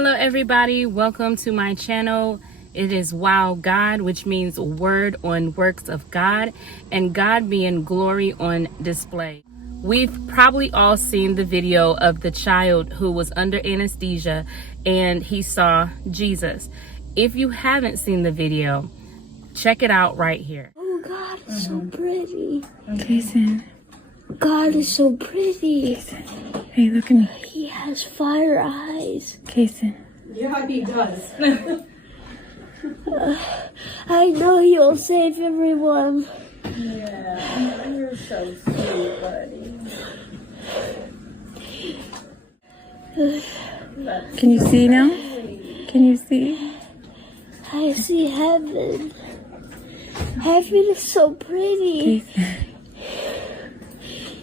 Hello everybody, welcome to my channel. It is Wow God, which means word on works of God, and God being glory on display. We've probably all seen the video of the child who was under anesthesia and he saw Jesus. If you haven't seen the video, check it out right here. Oh, God is so pretty. Kason, God is so pretty. hey, look at me. He has fire eyes. Kason. Yeah, he does. I know he'll save everyone. Yeah, you're so sweet, buddy. Can you see now? Can you see? I see heaven. Heaven is so pretty. Kason.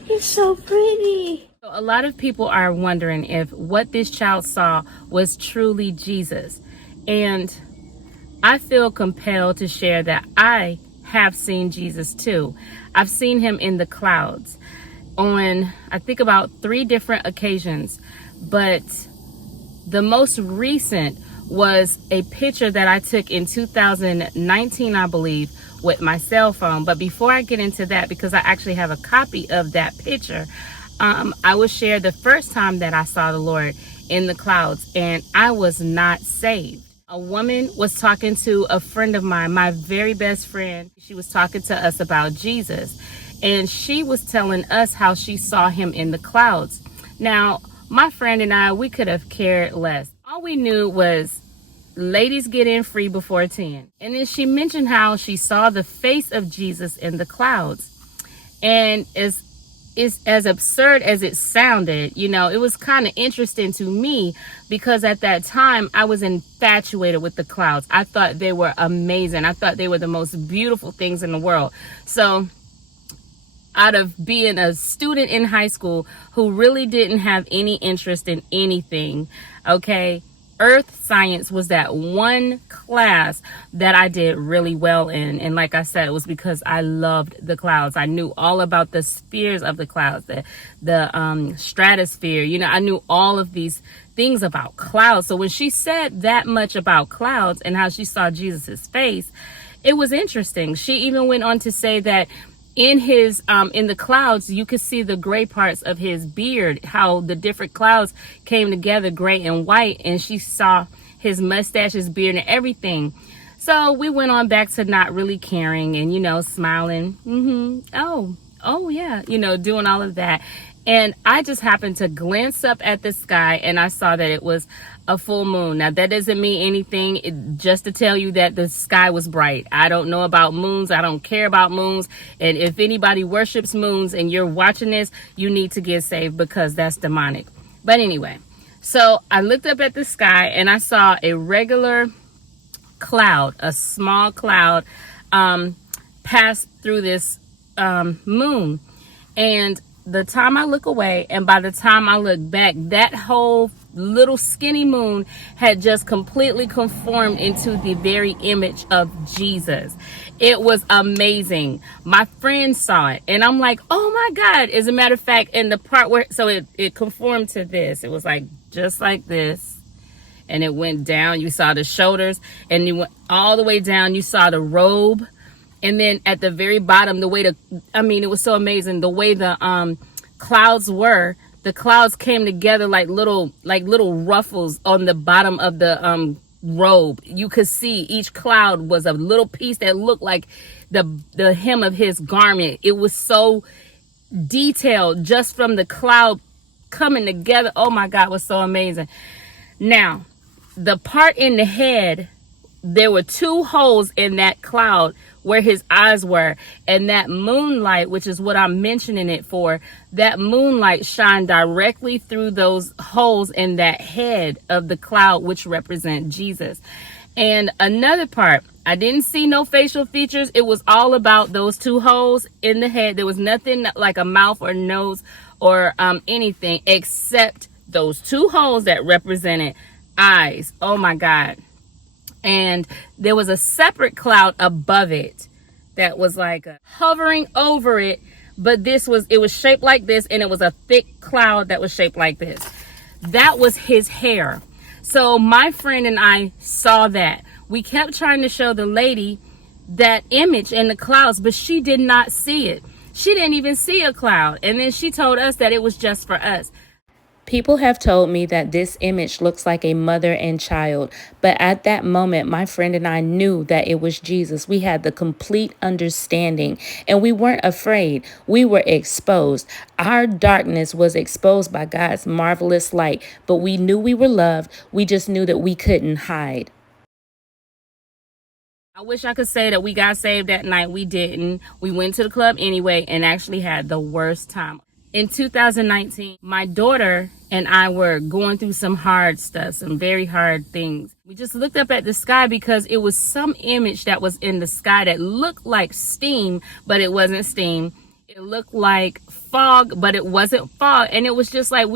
It's so pretty. A lot of people are wondering if what this child saw was truly Jesus. And I feel compelled to share that I have seen Jesus too. I've seen him in the clouds on, I think, about 3 different occasions. But the most recent was a picture that I took in 2019, I believe, with my cell phone. But before I get into that, because I actually have a copy of that picture, I will share the first time that I saw the Lord in the clouds, and I was not saved. A woman was talking to a friend of mine, my very best friend. She was talking to us about Jesus, and she was telling us how she saw him in the clouds. Now, my friend and I, we could have cared less. All we knew was ladies get in free before 10. And then she mentioned how she saw the face of Jesus in the clouds. And it's as absurd as it sounded, you know, it was kind of interesting to me because at that time I was infatuated with the clouds. I thought they were amazing. I thought they were the most beautiful things in the world. So out of being a student in high school who really didn't have any interest in anything, okay, Earth science was that one class that I did really well in. And like I said, it was because I loved the clouds. I knew all about the spheres of the clouds, the stratosphere. You know, I knew all of these things about clouds. So when she said that much about clouds and how she saw Jesus's face, it was interesting. She even went on to say that in his in the clouds you could see the gray parts of his beard, how the different clouds came together, gray and white, and she saw his mustache, his beard, and everything. So we went on back to not really caring and, you know, smiling, oh yeah, you know, doing all of that. And I just happened to glance up at the sky and I saw that it was a full moon. Now, that doesn't mean anything, just to tell you that the sky was bright. I don't know about moons. I don't care about moons. And if anybody worships moons and you're watching this, you need to get saved because that's demonic. But anyway, so I looked up at the sky and I saw a regular cloud, a small cloud, pass through this moon. And the time I look away and by the time I look back, that whole little skinny moon had just completely conformed into the very image of Jesus. It was amazing. My friend saw it and I'm like, oh my God. As a matter of fact, in the part where, so it conformed to this, it was like just like this, and it went down. You saw the shoulders and you went all the way down. You saw the robe. And then at the very bottom, the way it was so amazing. The way the clouds were, the clouds came together like little ruffles on the bottom of the robe. You could see each cloud was a little piece that looked like the hem of his garment. It was so detailed just from the cloud coming together. Oh my God, it was so amazing. Now, the part in the head, there were 2 holes in that cloud where his eyes were, and that moonlight, which is what I'm mentioning it for, that moonlight shined directly through those holes in that head of the cloud, which represent Jesus. And another part, I didn't see no facial features. It was all about those 2 holes in the head. There was nothing like a mouth or nose or anything except those 2 holes that represented eyes. Oh my God. And there was a separate cloud above it that was like hovering over it, but it was shaped like this, and it was a thick cloud that was shaped like this. That was his hair. So my friend and I saw that. We kept trying to show the lady that image in the clouds, but she did not see it. She didn't even see a cloud. And then she told us that it was just for us. People have told me that this image looks like a mother and child, but at that moment, my friend and I knew that it was Jesus. We had the complete understanding, and we weren't afraid. We were exposed. Our darkness was exposed by God's marvelous light, but we knew we were loved. We just knew that we couldn't hide. I wish I could say that we got saved that night. We didn't. We went to the club anyway and actually had the worst time. In 2019, my daughter and I were going through some hard stuff, some very hard things. We just looked up at the sky because it was some image that was in the sky that looked like steam, but it wasn't steam. It looked like fog, but it wasn't fog. And it was just like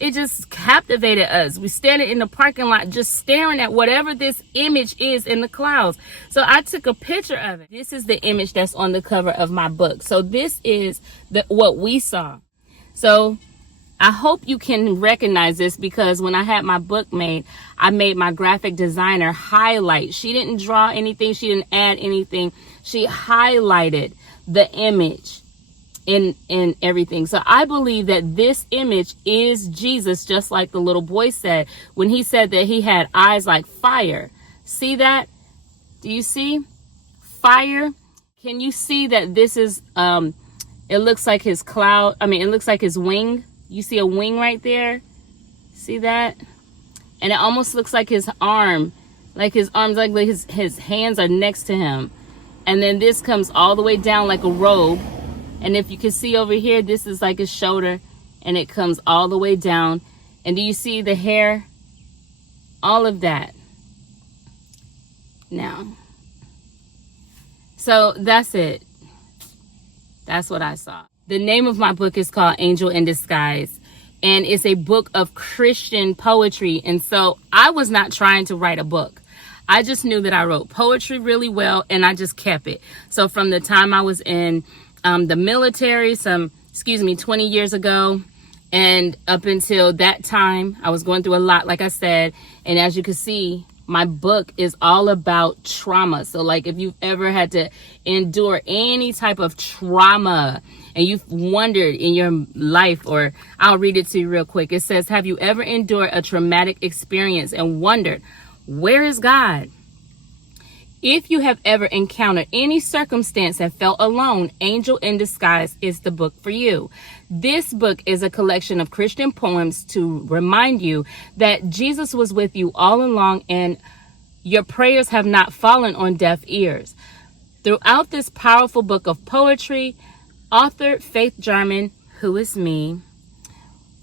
it just captivated us. We standing in the parking lot just staring at whatever this image is in the clouds. So I took a picture of it. This is the image that's on the cover of my book. So this is what we saw. So I hope you can recognize this, because when I had my book made, I made my graphic designer highlight. She didn't draw anything. She didn't add anything. She highlighted the image in everything. So I believe that this image is Jesus, just like the little boy said when he said that he had eyes like fire. See that? Do you see fire? Can you see that this is it looks like his cloud. It looks like his wing. You see a wing right there? See that? And it almost looks like his arm. Like his arms, like his hands are next to him. And then this comes all the way down like a robe. And if you can see over here, this is like his shoulder. And it comes all the way down. And do you see the hair? All of that. Now. So that's it. That's what I saw. The name of my book is called Angel in Disguise, and it's a book of Christian poetry. And so I was not trying to write a book. I just knew that I wrote poetry really well, and I just kept it. So from the time I was in the military, 20 years ago, and up until that time, I was going through a lot, like I said. And as you can see, my book is all about trauma. So like if you've ever had to endure any type of trauma and you've wondered in your life, or I'll read it to you real quick. It says, have you ever endured a traumatic experience and wondered, where is God? If you have ever encountered any circumstance and felt alone, Angel in Disguise is the book for you. This book is a collection of Christian poems to remind you that Jesus was with you all along and your prayers have not fallen on deaf ears. Throughout this powerful book of poetry, author Faith Jarman, who is me,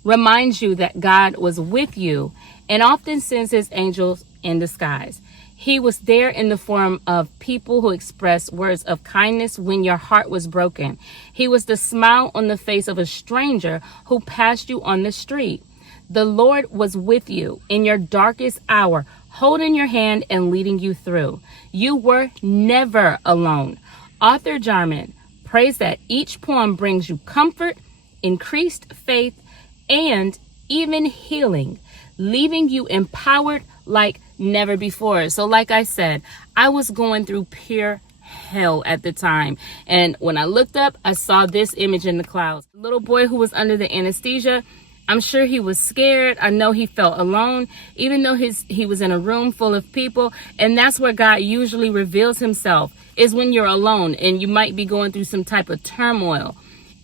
reminds you that God was with you and often sends his angels in disguise. He was there in the form of people who expressed words of kindness when your heart was broken. He was the smile on the face of a stranger who passed you on the street. The Lord was with you in your darkest hour, holding your hand and leading you through. You were never alone. Author Jarman prays that each poem brings you comfort, increased faith, and even healing, leaving you empowered like never before. So like I said, I was going through pure hell at the time. And when I looked up, I saw this image in the clouds. The little boy who was under the anesthesia, I'm sure he was scared. I know he felt alone, even though he was in a room full of people. And that's where God usually reveals himself, is when you're alone and you might be going through some type of turmoil.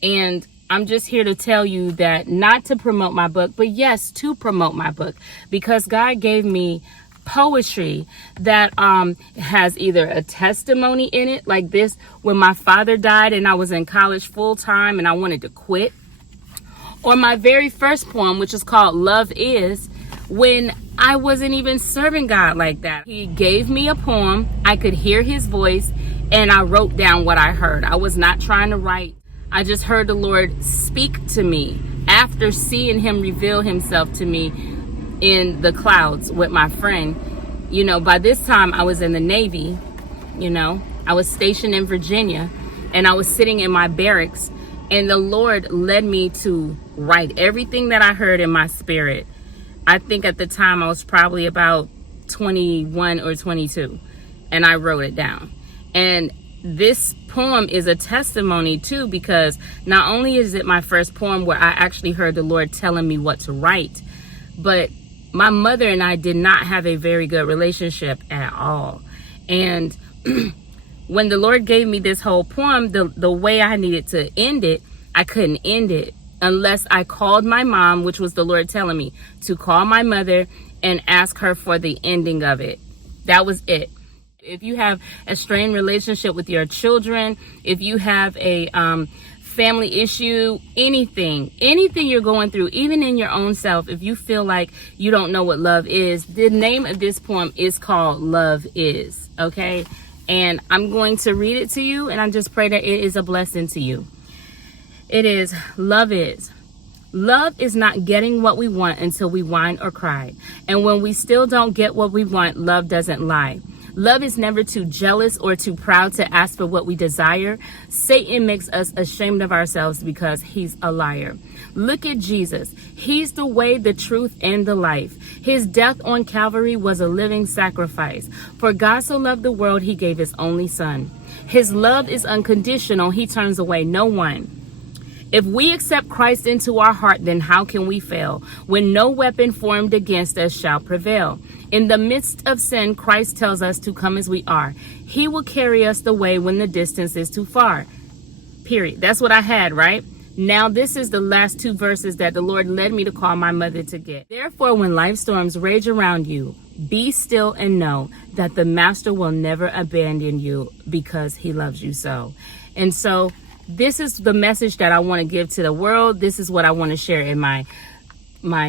And I'm just here to tell you that not to promote my book, but yes, to promote my book, because God gave me poetry that has either a testimony in it, like this, when my father died and I was in college full time and I wanted to quit, or my very first poem, which is called Love Is, when I wasn't even serving God like that. He gave me a poem, I could hear his voice, and I wrote down what I heard. I was not trying to write. I just heard the Lord speak to me after seeing him reveal himself to me in the clouds with my friend. You know, by this time I was in the Navy, you know, I was stationed in Virginia, and I was sitting in my barracks, and the Lord led me to write everything that I heard in my spirit. I think at the time I was probably about 21 or 22, and I wrote it down. And this poem is a testimony too, because not only is it my first poem where I actually heard the Lord telling me what to write, but my mother and I did not have a very good relationship at all. And when the Lord gave me this whole poem, the way I needed to end it, I couldn't end it unless I called my mom, which was the Lord telling me to call my mother and ask her for the ending of it. That was it. If you have a strained relationship with your children, if you have a family issue, anything you're going through, even in your own self, if you feel like you don't know what love is, the name of this poem is called Love Is, okay? And I'm going to read it to you, and I just pray that it is a blessing to you. It is, love is. Love is not getting what we want until we whine or cry. And when we still don't get what we want, love doesn't lie. Love is never too jealous or too proud to ask for what we desire. Satan makes us ashamed of ourselves because he's a liar. Look at Jesus. He's the way, the truth, and the life. His death on Calvary was a living sacrifice. For God so loved the world, he gave his only son. His love is unconditional. He turns away no one. If we accept Christ into our heart, then how can we fail when no weapon formed against us shall prevail? In the midst of sin, Christ tells us to come as we are. He will carry us the way when the distance is too far. Period. That's what I had, right? Now, this is the last two verses that the Lord led me to call my mother to get. Therefore, when life storms rage around you, be still and know that the Master will never abandon you because he loves you so. And so, this is the message that I want to give to the world. This is what I want to share in my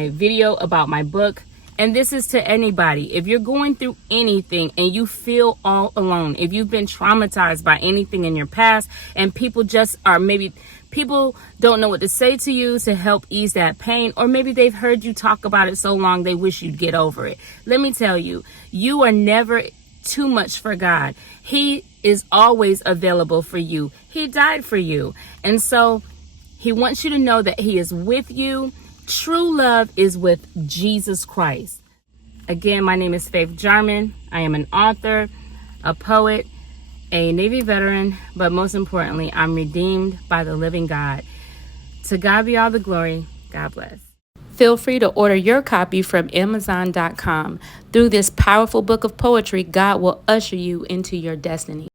video about my book. And this is to anybody. If you're going through anything and you feel all alone, if you've been traumatized by anything in your past and people don't know what to say to you to help ease that pain, or maybe they've heard you talk about it so long they wish you'd get over it. Let me tell you, you are never too much for God. He is always available for you. He died for you. And so he wants you to know that he is with you. True love is with Jesus Christ. Again, my name is Faith Jarman. I am an author, a poet, a Navy veteran, but most importantly, I'm redeemed by the living God. To God be all the glory. God bless. Feel free to order your copy from Amazon.com. Through this powerful book of poetry, God will usher you into your destiny.